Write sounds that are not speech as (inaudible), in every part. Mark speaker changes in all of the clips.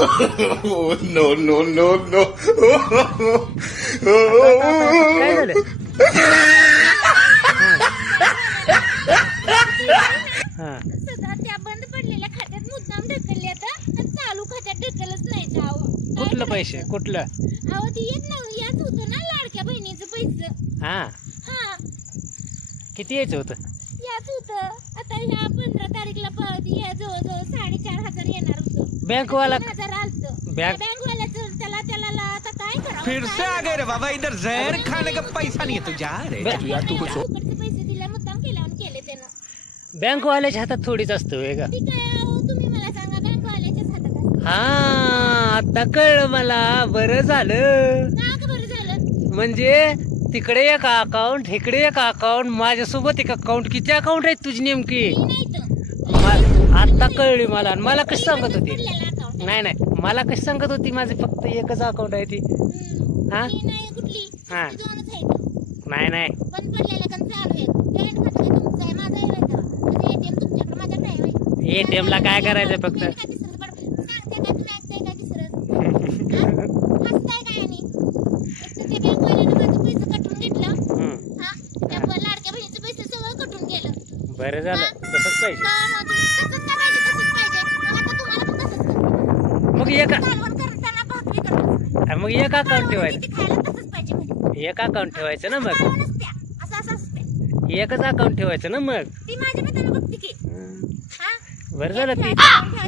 Speaker 1: (laughs) No, no, no, no.
Speaker 2: काय (laughs) झालं हा.
Speaker 3: सदा त्या बंद पडलेल्या खात्यात मुद्दाम ढकलले आता आणि चालू खात्यात ढकलच नाही जावं. काय
Speaker 2: कुठलं
Speaker 3: करायचं?
Speaker 2: पैसे? कुठलं?
Speaker 3: अहो ती येत ना याच होतं ना लाडक्या बहिणीचं पैसे.
Speaker 2: हा.
Speaker 3: हा.
Speaker 2: किती यायचं होतं?
Speaker 3: याच होतं. आता ह्या पंधरा तारीखला प- या जवळजवळ साडेचार हजार येणार होतं.
Speaker 2: बँकवाला
Speaker 3: तीन हजार आलतं.
Speaker 2: बँक-
Speaker 3: बँकवाल्याचं त्याला त्याला ला- आता काय करावं?
Speaker 4: फिर से आ गए रे? बाबा इधर जहर खाने का पैसा नहीं है तू जा रे.
Speaker 2: बे-
Speaker 3: यार तू फुकटचे पैसे दिले मुद्दाम केले त्यानं.
Speaker 2: बँकवाल्याच्या हातात थोडीच असतं का
Speaker 3: ती काय अहो तुम्ही मला सांगा बँकवाल्याच्याच हातात असतं.
Speaker 2: हा आता कळलं मला बरं झालं.
Speaker 3: का बरं झालं?
Speaker 2: म्हणजे तिकडे एक अकाउंट इकडे एक अकाउंट माझ्यासोबत एक अकाउंट किती अकाउंट आहेत तुझी नेमकी?
Speaker 3: मी नाही तर
Speaker 2: मा- आता कळली मला. आणि मला कशी सांगत होती?
Speaker 3: आहे.
Speaker 2: नाही नाही. मला कशी सांगत होती? माझे फक्त एकच अकाउंट आहे ती. हा?
Speaker 3: ती नाही कुठली?
Speaker 2: हा. नाही नाही.
Speaker 3: आहे. आहे एटीएम आहे.
Speaker 2: एटीएम ला काय करायचं फक्त? (laughs)
Speaker 3: पैसे कटून घेतलं.
Speaker 2: हम्म.
Speaker 3: हा त्या लाडक्या बहिणीचे पैसे सगळं कटून गेलं.
Speaker 2: बरं झालं. तसंच पाहिजे.
Speaker 3: का मग तसंच काय पाहिजे तसंच पाहिजे. मग आता तुम्हाला पण तसंच करते.
Speaker 2: मग एक
Speaker 3: कालवण करताना भाकरी करत
Speaker 2: मग एक अकाउंट ठेवायचं.
Speaker 3: किती खायला तसंच पाहिजे म्हणे.
Speaker 2: एक अकाउंट ठेवायचं ना मग?
Speaker 3: कालवणच द्या. असं असं असते
Speaker 2: एकच अकाउंट ठेवायचं ना मग?
Speaker 3: ती माझ्या मतानं बघते की. हा?
Speaker 2: बरं झालं ती.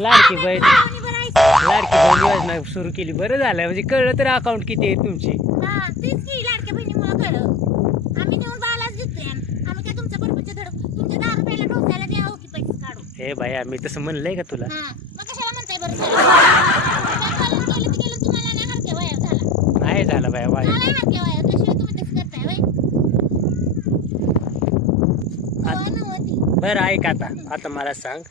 Speaker 2: लाडकी बहीण. लाडकी बहीण योजना सुरू केली. बरं झालं. म्हणजे कळलं तर अकाउंट किती आहे तुमची?
Speaker 3: हा तेच की लाडक्या बहिणीमुळे कळलं. आम्ही देतोय आम्ही काय तुमच्या बरोबरच्या धड तुमच्या दहा रुपयाला द्या हो की पैसे काढू
Speaker 2: हे बाया मी तसं म्हणलंय का तुला?
Speaker 3: हा. मग कशाला म्हणताय बरं झालं? गेलं ते गेलं तुम्हाला नाही हरक्या वया झाला.
Speaker 2: नाही झालं बाया वाया
Speaker 3: मला हरक्या वया त्याशिवाय तुम्ही तसं करताय वय हो नव्हती
Speaker 2: बरं ऐक आता. आता मला सांग.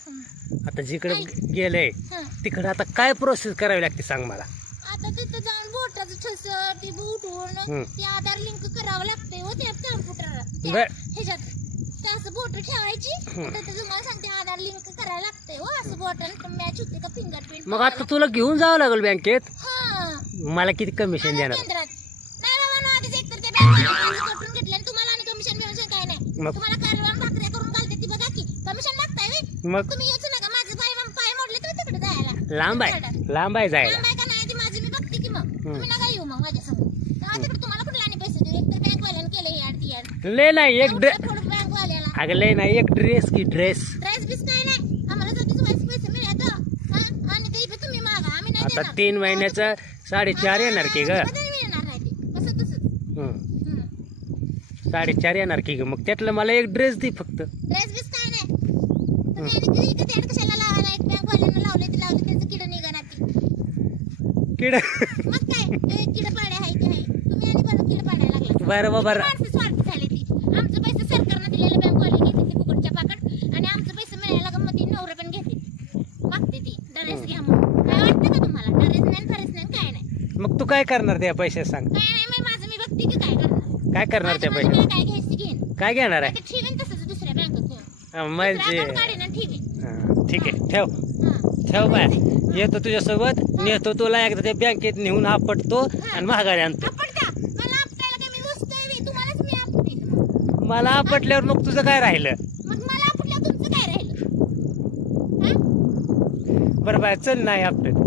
Speaker 2: आता जिकडे गेलंय
Speaker 3: हा.
Speaker 2: तिकडे आता काय प्रोसेस करावी लागते सांग मला?
Speaker 3: आता तिथं जाऊन बोटाचं ते उठवून
Speaker 2: हम्म.
Speaker 3: ते आधार लिंक करावं लागतंय हो त्या कम्प्युटरला त्या
Speaker 2: बर.
Speaker 3: ह्याच्यात. ते असं बोट ठेवायची तर ते तुम्हाला सांगते आधार लिंक करायला लागतंय हो असं बोट मॅच होते का फिंगरप्रिंट
Speaker 2: मग आता तुला घेऊन जावं लागेल बँकेत?
Speaker 3: हा.
Speaker 2: मला किती कमिशन देणार?
Speaker 3: केंद्रात. नाही बाबा ना आधीच एकतर ते बँकेने कटून घेतलं आणि तुम्हाला आणि कमिशन काय नाही.
Speaker 2: मग?
Speaker 3: तुम्हाला कारवान भाकऱ्या करून घालते ती बघा की. कमिशन?
Speaker 2: मग?
Speaker 3: तुम्ही येऊच
Speaker 2: लांब आहे लांब आहे जायला.
Speaker 3: लांब आहे का नाही? माझी मी बघते की मग. तुम्ही नका येऊ मग माझ्या समोर तिकडे तुम्हाला कुठला आणि पैसे देऊ एकतर बँकवाल्यानं केलं याड ती याड
Speaker 2: लय नाही एक ड्रेस
Speaker 3: बँकवाल्याला.
Speaker 2: अगं लय नाही एक ड्रेस की ड्रेस.
Speaker 3: ड्रेस बीस काय नाही. आम्हाला जर पैसे पैसे मिळत हा? आणि ते इथे तुम्ही मागा. आम्ही नाही
Speaker 2: आता. तीन महिन्याचा साडेचार येणार की ग.
Speaker 3: हम्म.
Speaker 2: साडेचार येणार की ग? मग त्यातलं मला एक ड्रेस दे फक्त.
Speaker 3: ड्रेस बीस काय नाही? किड. मग काय? आहे ते आहे. तुम्ही आणि लागला.
Speaker 2: बरं बाबा
Speaker 3: माणसं स्वार्थी झाली ती? आमचं पैसे सरकारनं दिलेले बँकवाले घेते ती फुकटच्या पाकट. आणि आमचं पैसे मिळायला गंमत ती नवरं पण घेते. मागते ती. ड्रेस घ्या म्हणून. काय वाटतं का तुम्हाला? ड्रेस नाही फरेस नाही काय नाही?
Speaker 2: मग तू काय करणार त्या पैसे सांग.
Speaker 3: काय नाही मी माझं मी बघते की काय करणार.
Speaker 2: काय करणार त्या
Speaker 3: माझं- माझं
Speaker 2: पैसे
Speaker 3: मी काय घ्यायचं घेईन?
Speaker 2: काय घेणार आहे?
Speaker 3: ते ठेवीन तसंच दुसऱ्या बँकेत घेऊन
Speaker 2: हा, म्हणजे
Speaker 3: अकाउंट काढीन आणि ठेवीन
Speaker 2: हा, ठीक आहे. ठेव.
Speaker 3: हा.
Speaker 2: ठेव बाय येतो तुझ्यासोबत नेतो तुला एकदा त्या बँकेत नेऊन आपटतो आणि महागारी आणतो.
Speaker 3: मला
Speaker 2: आपटल्यावर मग तुझं काय राहिलं? बरं बाय चल नाही आपटत.